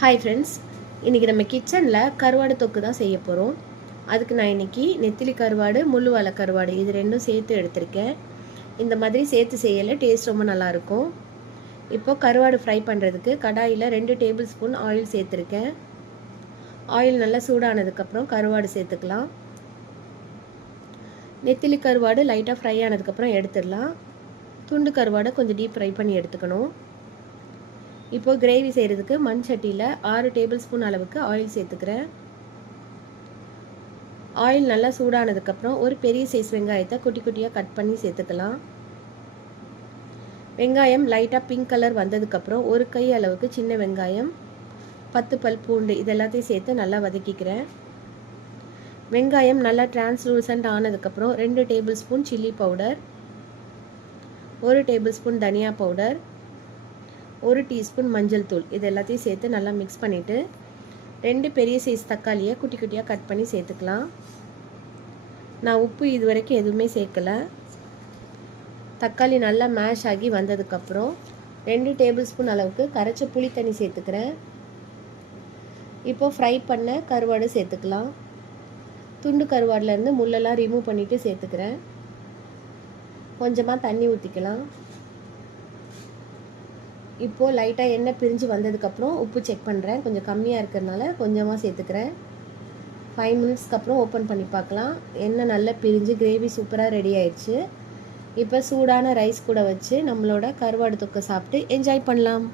Hi friends, இன்றைக்கி நம்ம கிச்சனில் கருவாடு தொக்கு தான் செய்ய போகிறோம். அதுக்கு நான் இன்றைக்கி நெத்திலி கருவாடு, முள்ளுவாலை கருவாடு இது ரெண்டும் சேர்த்து எடுத்திருக்கேன். இந்த மாதிரி சேர்த்து செய்யலை டேஸ்ட் ரொம்ப நல்லாயிருக்கும். இப்போது கருவாடு ஃப்ரை பண்ணுறதுக்கு கடாயில் 2 டேபிள் ஸ்பூன் ஆயில் சேர்த்துருக்கேன். ஆயில் நல்லா சூடானதுக்கப்புறம் கருவாடு சேர்த்துக்கலாம். நெத்திலி கருவாடு லைட்டாக ஃப்ரை ஆனதுக்கப்புறம் எடுத்துடலாம். துண்டு கருவாடை கொஞ்சம் டீப் ஃப்ரை பண்ணி எடுத்துக்கணும். இப்போது கிரேவி செய்கிறதுக்கு மண் சட்டியில் 6 டேபிள் ஸ்பூன் அளவுக்கு ஆயில் சேர்த்துக்கிறேன். ஆயில் நல்லா சூடானதுக்கப்புறம் ஒரு பெரிய சைஸ் வெங்காயத்தை குட்டி குட்டியாக கட் பண்ணி சேர்த்துக்கலாம். வெங்காயம் லைட்டாக பிங்க் கலர் வந்ததுக்கப்புறம் ஒரு கை அளவுக்கு சின்ன வெங்காயம், 10 பல் பூண்டு இது எல்லாத்தையும் சேர்த்து நல்லா வதக்கிக்கிறேன். வெங்காயம் நல்லா டிரான்ஸ்லூசன்ட் ஆனதுக்கப்புறம் 2 table spoon chilli powder, 1 table spoon தனியா பவுடர், 1 டீஸ்பூன் மஞ்சள் தூள் இது எல்லாத்தையும் சேர்த்து நல்லா மிக்ஸ் பண்ணிவிட்டு 2 பெரிய சைஸ் தக்காளியை குட்டி குட்டியாக கட் பண்ணி சேர்த்துக்கலாம். நான் உப்பு இது வரைக்கும் எதுவுமே சேர்க்கலை. தக்காளி நல்லா மேஷ் ஆகி வந்ததுக்கப்புறம் 2 டேபிள் ஸ்பூன் அளவுக்கு கரைச்ச புளி தண்ணி சேர்த்துக்கிறேன். இப்போது ஃப்ரை பண்ண கருவாடு சேர்த்துக்கலாம். துண்டு கருவாடுலேருந்து முள்ளெல்லாம் ரிமூவ் பண்ணிவிட்டு சேர்த்துக்கிறேன். கொஞ்சமாக தண்ணி ஊற்றிக்கலாம். இப்போது லைட்டாக எண்ணெய் பிரிஞ்சு வந்ததுக்கப்புறம் உப்பு செக் பண்ணுறேன். கொஞ்சம் கம்மியாக இருக்கிறதுனால கொஞ்சமாக சேர்த்துக்கிறேன். 5 மினிட்ஸ்க்கு அப்புறம் ஓப்பன் பண்ணி பார்க்கலாம். எண்ணெய் நல்லா பிரிஞ்சு கிரேவி சூப்பராக ரெடி ஆயிடுச்சு. இப்போ சூடான ரைஸ் கூட வச்சு நம்மளோட கருவாடு தொக்கை சாப்பிட்டு என்ஜாய் பண்ணலாம்.